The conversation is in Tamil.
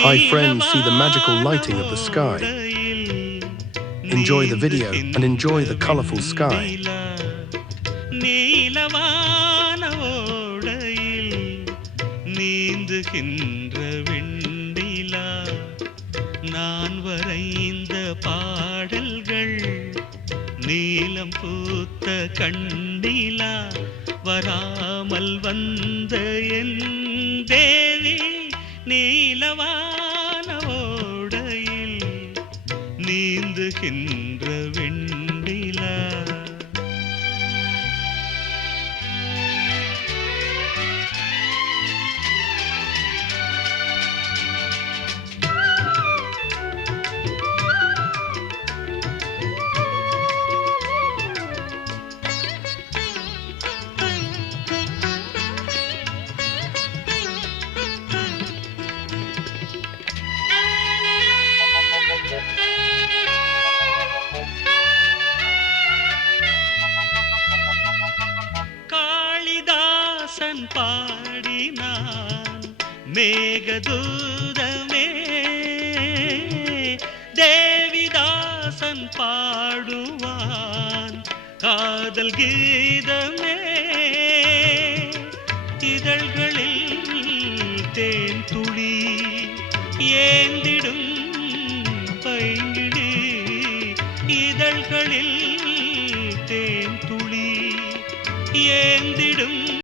Hi friends, see the magical lighting of the sky. Enjoy the video and enjoy the colorful sky. நீலவான ஓடையில் நீந்துகின்ற வெண்ணிலா நான் வரைந்த பாடல்கள் நீலம் பூத்த கண்ணிலா வராமல் வந்த என் தேவி நீலவான ஓடையில் நீந்துகின்ற வெண் காளிதாசன் பாடினான். மேகதூதமே தேவிதாசன் பாடுவான். காதல் கீதமே இதழ்களில் தேன் துளி ஏந்திடும் பைங்கிடி. இதழ்களில் தேன் துளி ஏந்திடும்